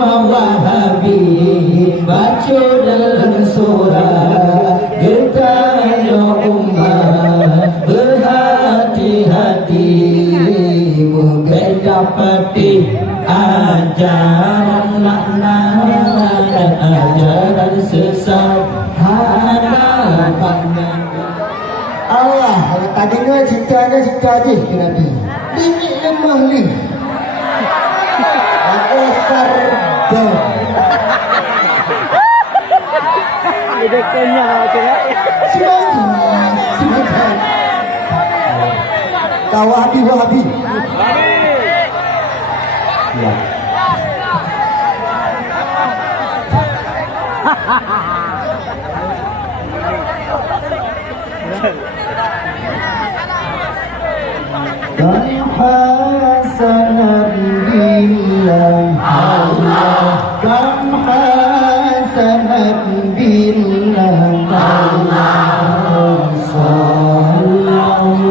Wahabi baca dalam surah bertanya umat berhati-hati moga dapati ajaran laknat dan ajaran sesat hadapan Allah. Tadinya cerita je ke Nabi. Ini lemah ni. Aku sardo. Dia kenyang macam ni. Semangat. Kau Wahabi. Ya. Dan hasanan billah Allah, dan hasanan billah Allah, sallallahu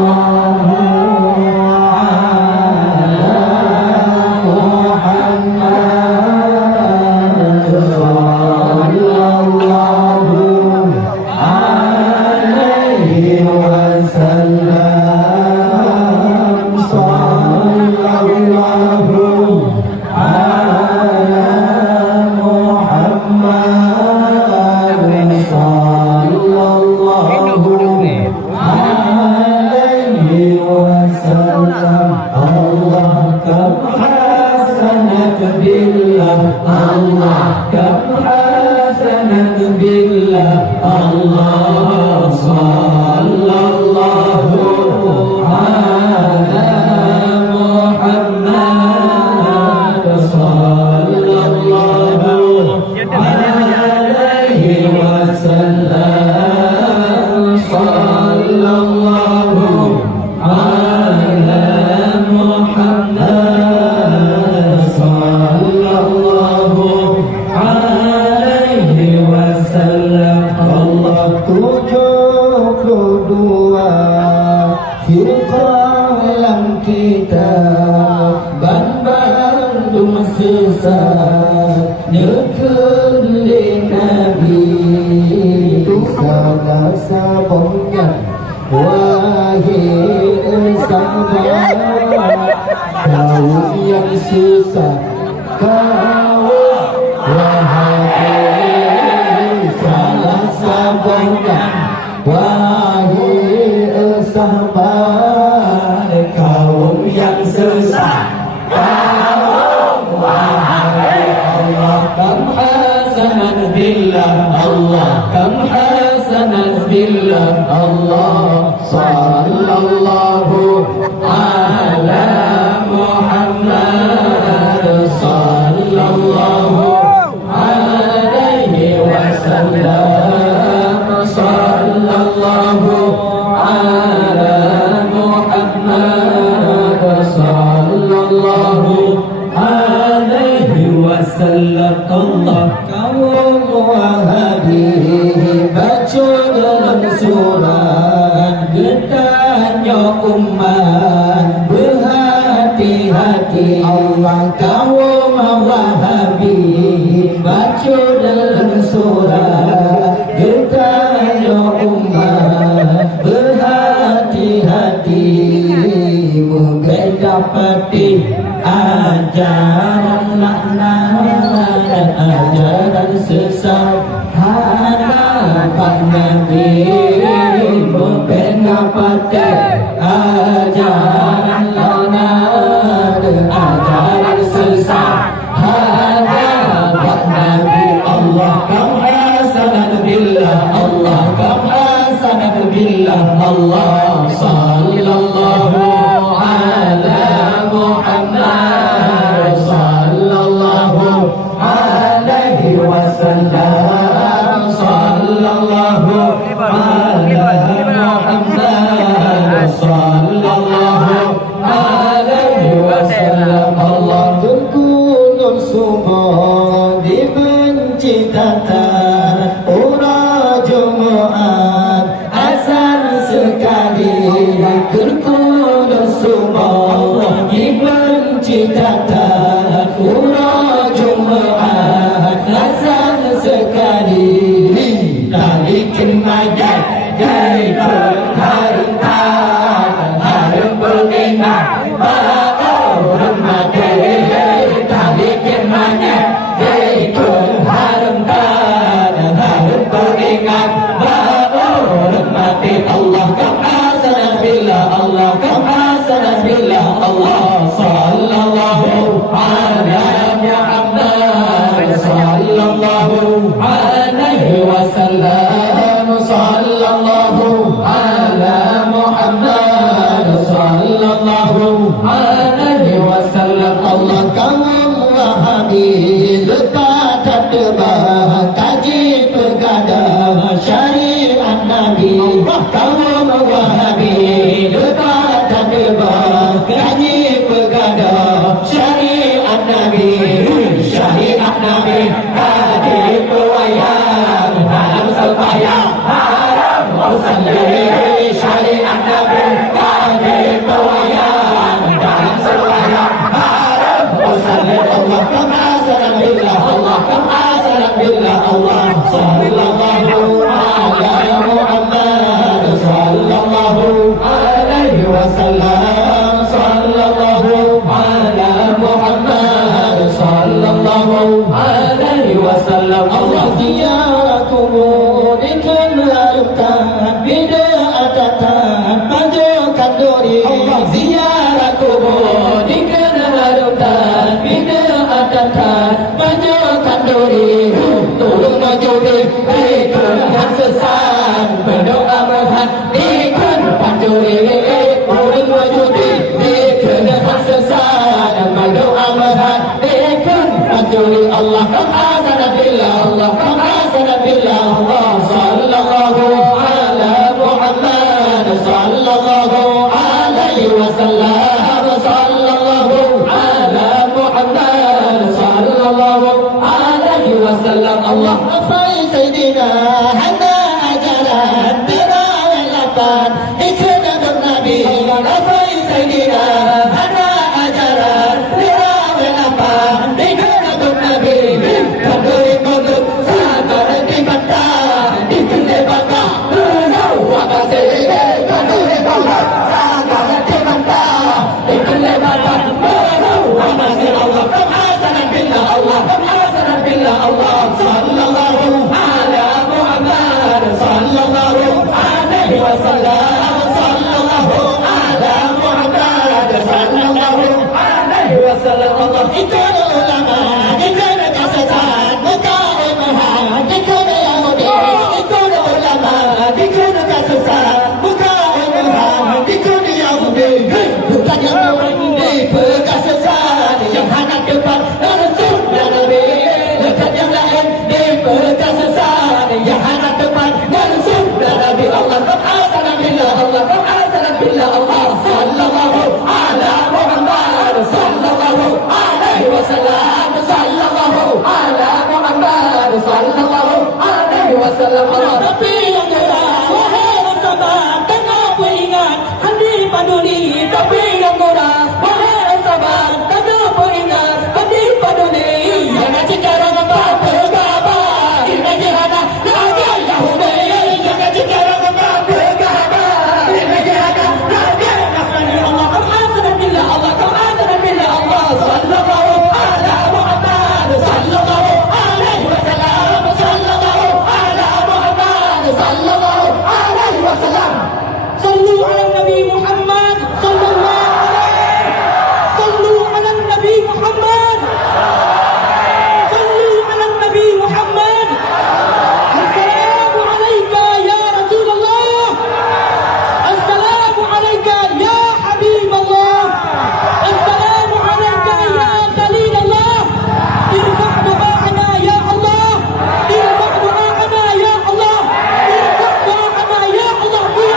ala Muhammad, sallallahu alaihi wasallam. Kau yang susah, kau wahai salah sabarkan, wahai sabar kaum yang susah, kaum wahai Allah. Kam hasanat billah Allah, kam hasanat billah Allah, sallallahu ala Muhammad, sallallahu alaihi wasallam, sallallahu ala Muhammad, sallallahu alaihi wasallam. Allah kaum Wahabi baca dalam surah getahnya umat berhati-hati. Allah kaum Wahabi baca dalam surah getahnya umat berhati-hati moga dapati ajaran laknat dan ajaran sesat hadapan Nabi moga dapati ajaran laknat dan ajaran sesat hadapan Nabi. Allah kam hasanat billah Allah, kam hasanat billah Allah, sallallahu ala Muhammad, sallallahu alaihi wasallam, sallallahu ala Muhammad, sallallahu alaihi wasallam. Allah berkunjung subuh dibenci tatan orang Jumaat azan sekali berkunjung subuh dibenci tatan orang Jumaat lepas tak debat kaji pegadah syariat Nabi kaum Wahabi lepas tak debat kaji pegadah syariat Nabi kaji pewayang dalam sembahyang haram musalli syariat Nabi kaji pewayang dalam sembahyang haram musalli Allah kama salam billah Allah kama salam billah Allah sallallahu ala Muhammad sallallahu alaihi wasallam sallallahu ala Muhammad sallallahu alaihi wasallam Allah ziyarakum dikan harumkan bid'ah datang majukan duri Allah ziyarakum dikan harumkan bid'ah datang majukan duri turun maju berikan sesat berdoa berhatikan panjuri turun maju berikan sesat berdoa berhatikan panjuri Allah kama billah Allah kama billah Allah sallallahu ala Muhammad sallallahu alaihi wasallam sallallahu ala Muhammad sallallahu alaihi wasallam Allah afai sayyidina hana ajaran teralapan ikhwan Nabi afai sayyidina hana ajaran teralapan ikhwan Nabi kadoi mulut sabar di mata di pinggir bangga apa sih kadoi mulut sabar di mata di pinggir bangga apa sih Allah kama billah Allah kama billah Allah sallallahu ala Muhammad sallallahu alaihi wasallam sallallahu ala Muhammad sallallahu alaihi wasallam Allah itu ulama itu kesesat bukan iman itu Yahudi itu ulama itu kesesat bukan iman itu Yahudi bukan yang berani berkesesat yang hendak depan Rasul Nabi dekat yang lain berkesesat yang hendak depan Rasul Nabi Allah ta'ala billah Allah ta'ala billah Allah sallallahu ala Muhammad sallallahu alaihi wasallam sallallahu ala Muhammad sallallahu alaihi wasallam Allah Nabi yang murah wahai sahabat tengah beringat handi paduli tapi yang murah wahai sahabat tengah beringat handi paduli yang sekarang apa bergabar ini jihada raja Yahudi yang sekarang apa bergabar ini jihada raja Nasrani Allah kama billah Allah kama billah Allah sallallahu ala Muhammad sallallahu alaihi wasallam sallallahu ala Muhammad sallallahu alaihi wasallam sallu ala nabi Muhammad sallallahu alaihi sallu ala nabi Muhammad sallu ala nabi Muhammad assalamu alayka ya Rasulullah assalamu alayka ya Habibullah assalamu alayka ya Khalilullah irfa' du'a'ana ya Allah irfa' du'a'ana ya Allah irfa' du'a'ana ya Allah fi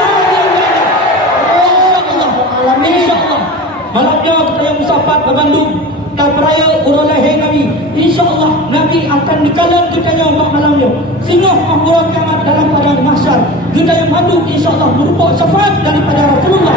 insyaallah malamnya kita yang musafat ke Bandung dan peraya urulahi Nabi insyaallah Nabi akan dikalang kita yang malamnya sehingga mahmurah kiamat dalam pada mahsyar kita yang madu insyaallah merupakan syafaat daripada Rasulullah